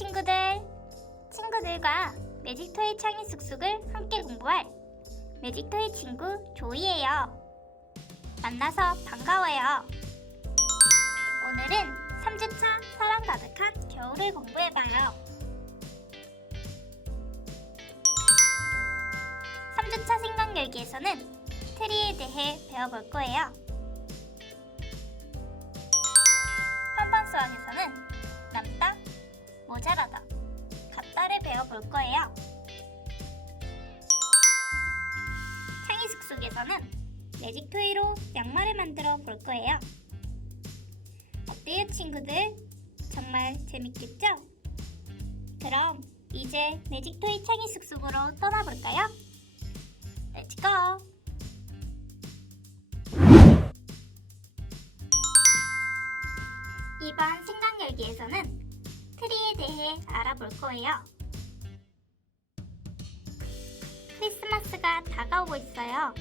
친구들! 친구들과 매직토이 창의 쑥쑥을 함께 공부할 매직토이 친구 조이예요. 만나서 반가워요. 오늘은 3주차 사랑 가득한 겨울을 공부해봐요. 3주차 생각 열기에서는 트리에 대해 배워볼 거예요. 한번 수학에서는 남다, 모자라다, 같다를 배워볼 거예요. 창의 숲속에서는 매직 토이로 양말을 만들어 볼 거예요. 어때요, 친구들? 정말 재밌겠죠? 그럼 이제 매직 토이 창의 숲속으로 떠나볼까요? Let's go! 이번 생각 열기에서는 트리에 대해 알아볼 거예요. 크리스마스가 다가오고 있어요.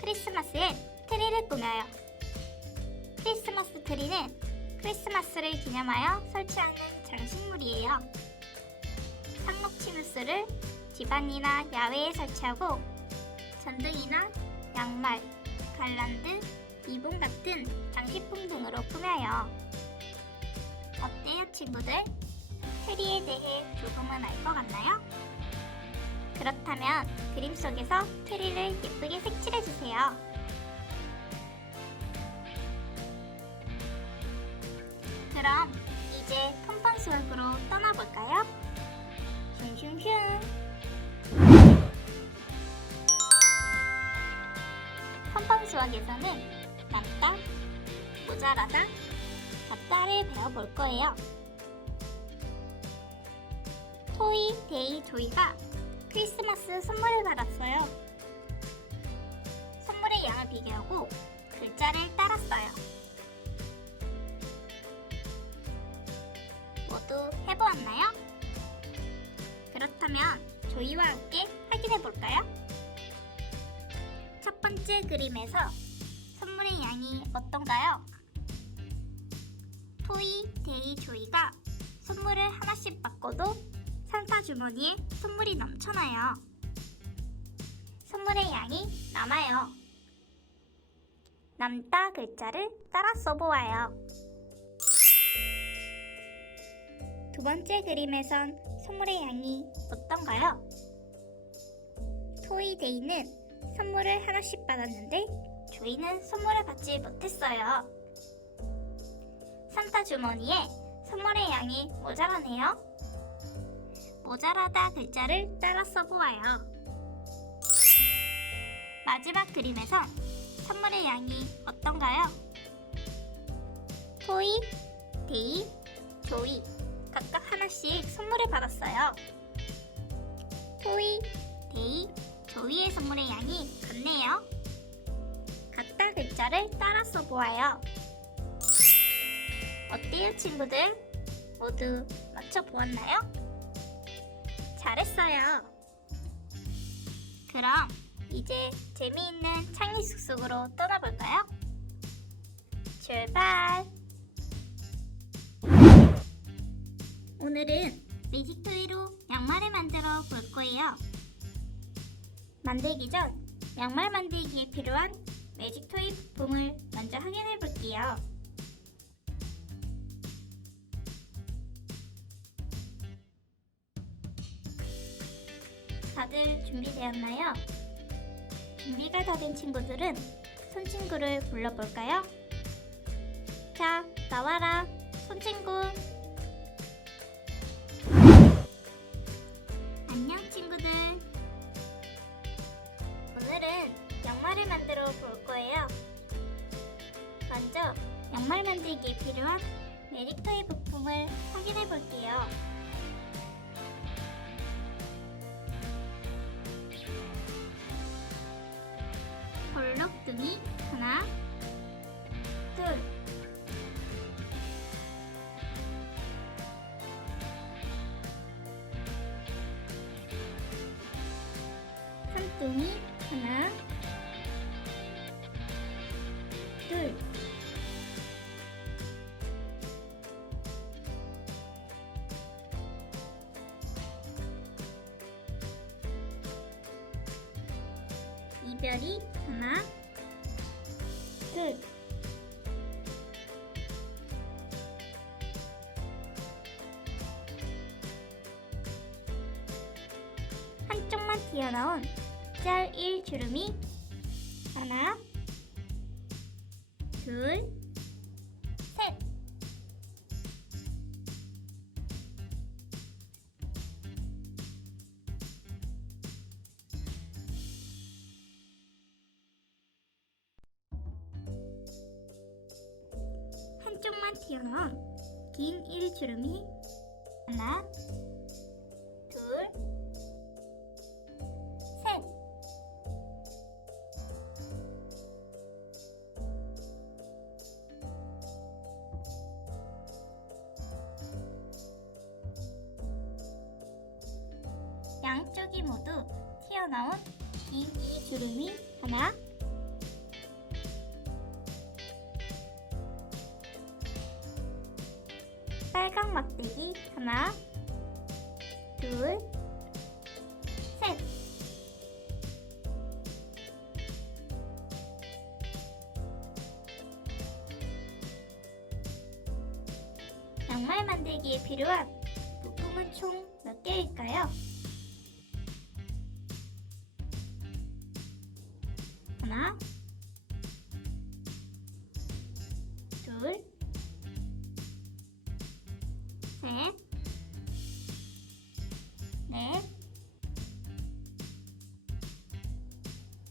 크리스마스엔 트리를 꾸며요. 크리스마스 트리는 크리스마스를 기념하여 설치하는 장식물이에요. 상록치누스를 집안이나 야외에 설치하고 전등이나 양말, 갈란드, 이불 같은 장식품 등으로 꾸며요. 어때요, 친구들? 트리에 대해 조금은 알 것 같나요? 그렇다면 그림 속에서 트리를 예쁘게 색칠해주세요. 그럼 이제 폰폰 수학으로 떠나볼까요? 슝슝슝 폰폰 수학에서는 남다, 모자라다, 같다를 배워볼 거예요. 토이, 데이, 조이가 크리스마스 선물을 받았어요. 선물의 양을 비교하고 글자를 따랐어요. 모두 해보았나요? 그렇다면 조이와 함께 확인해 볼까요? 첫 번째 그림에서 선물의 양이 어떤가요? 토이, 데이, 조이가 선물을 하나씩 받고도 산타 주머니에 선물이 넘쳐나요. 선물의 양이 남아요. 남다 글자를 따라 써보아요. 두 번째 그림에선 선물의 양이 어떤가요? 토이 데이는 선물을 하나씩 받았는데 조이는 선물을 받지 못했어요. 산타 주머니에 선물의 양이 모자라네요. 모자라다 글자를 따라 써보아요. 마지막 그림에선 선물의 양이 어떤가요? 토이, 데이, 조이 각각 하나씩 선물을 받았어요. 토이, 데이, 조이의 선물의 양이 같네요. 같다 글자를 따라 써보아요. 어때요, 친구들? 모두 맞춰보았나요? 잘했어요. 그럼 이제 재미있는 창의 숲속으로 떠나볼까요? 출발! 오늘은 매직 토이로 양말을 만들어 볼 거예요. 만들기 전 양말 만들기에 필요한 매직 토이 부품을 먼저 확인해 볼게요. 다들 준비되었나요? 준비가 다 된 친구들은 손친구를 불러볼까요? 자, 나와라, 손친구. 안녕, 친구들. 오늘은 양말을 만들어 볼 거예요. 먼저 양말 만들기에 필요한 메리토이 부품을 확인해 볼게요. 똥이 하나, 둘, 이별이 하나, 둘, 한쪽만 튀어나온 짤 1주름이 하나, 둘, 셋. 한쪽만 튀어나온 긴 1주름이 하나, 양쪽이 모두 튀어나온 긴 2주름이 하나, 빨강 막대기 하나, 둘, 셋. 양말 만들기에 필요한 부품은 총 몇 개일까요?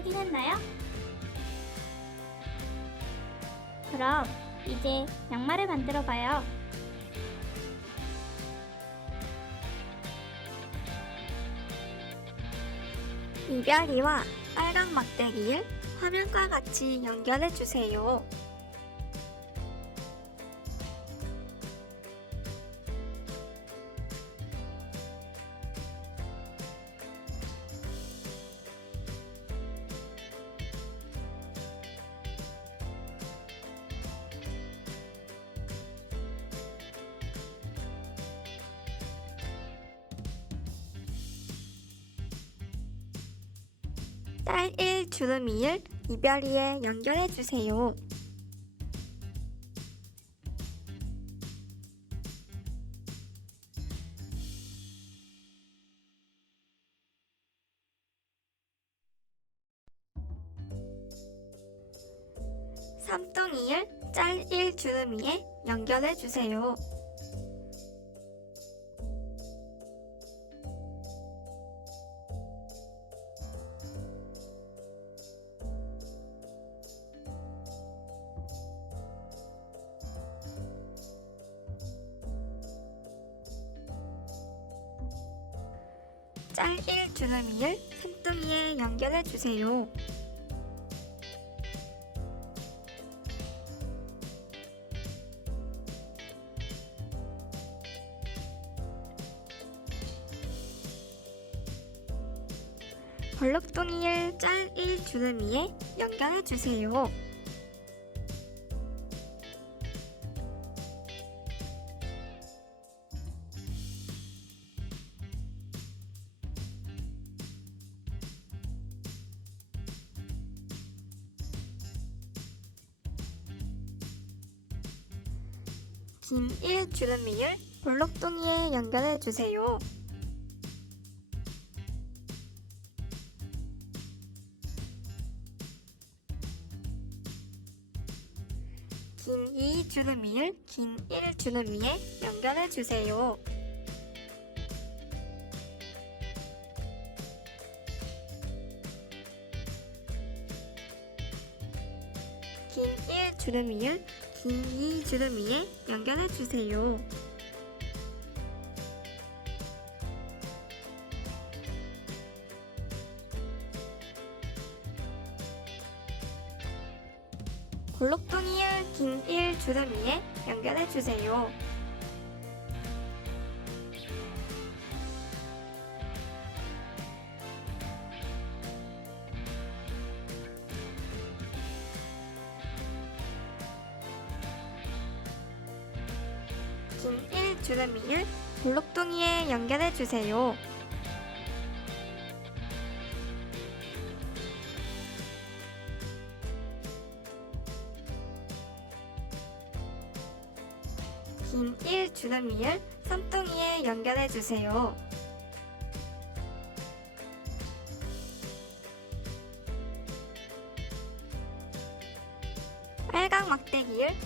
확인했나요? 그럼 이제 양말을 만들어 봐요. 이별이와 빨강 막대기를 화면과 같이 연결해 주세요. 딸 1 주름이를 이별이에 연결해 주세요. 삼뚱이를 짤 1 주름이에 연결해 주세요. 짤 1 주름이를 삼뚱이에 연결해 주세요. 벌럭둥이를 짤 1 주름이에 연결해 주세요. 김1 주름미을 볼록동이에 연결해주세요. 긴2 주름이을 긴1 주름이에 연결해주세요. 긴1 주름이을 긴2 주름이에 연결해 주세요. 골록동이을 긴1 주름이에 연결해 주세요. 긴1 주름이를 볼록동이에 연결해 주세요. 긴1 주름이를 삼동이에 연결해 주세요.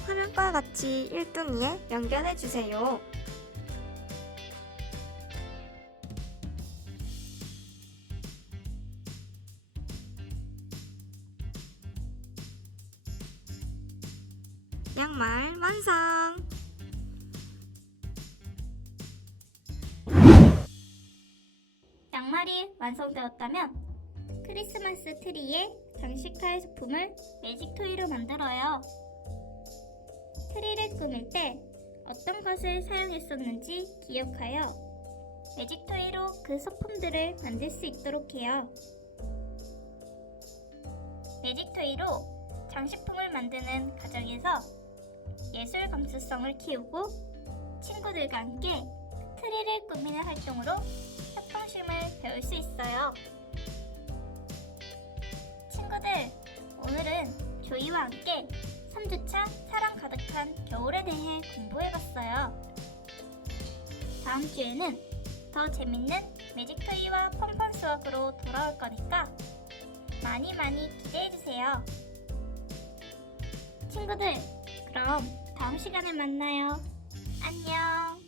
화면과 같이 1동이에 연결해 주세요. 양말 완성! 양말이 완성되었다면 크리스마스 트리에 장식할 소품을 매직 토이로 만들어요. 트리를 꾸밀 때 어떤 것을 사용했었는지 기억하여 매직 토이로 그 소품들을 만들 수 있도록 해요. 매직 토이로 장식품을 만드는 과정에서 예술 감수성을 키우고 친구들과 함께 트리를 꾸미는 활동으로 협동심을 배울 수 있어요. 친구들, 오늘은 조이와 함께 3주차 사랑 가득한 겨울에 대해 공부해봤어요. 다음 주에는 더 재밌는 매직 토이와 펑펑 수학으로 돌아올 거니까 많이 많이 기대해주세요. 친구들, 그럼 다음 시간에 만나요. 안녕.